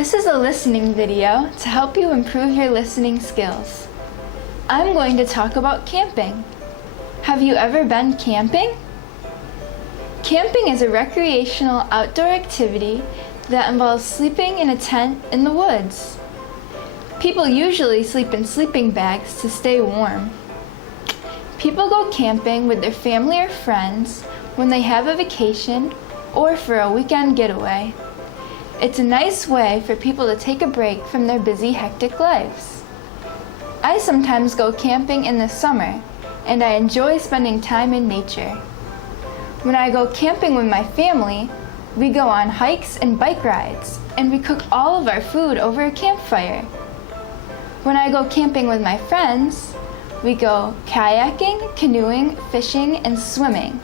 This is a listening video to help you improve your listening skills. I'm going to talk about camping. Have you ever been camping? Camping is a recreational outdoor activity that involves sleeping in a tent in the woods. People usually sleep in sleeping bags to stay warm. People go camping with their family or friends when they have a vacation or for a weekend getaway. It's a nice way for people to take a break from their busy, hectic lives. I sometimes go camping in the summer, and I enjoy spending time in nature. When I go camping with my family, we go on hikes and bike rides, and we cook all of our food over a campfire. When I go camping with my friends, we go kayaking, canoeing, fishing, and swimming.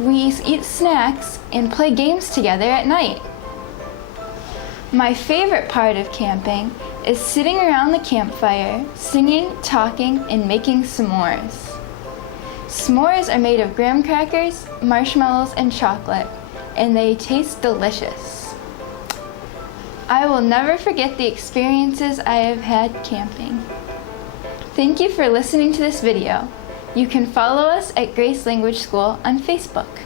We eat snacks and play games together at night. My favorite part of camping is sitting around the campfire, singing, talking, and making s'mores. S'mores are made of graham crackers, marshmallows, and chocolate, and they taste delicious. I will never forget the experiences I have had camping. Thank you for listening to this video. You can follow us at Grace Language School on Facebook.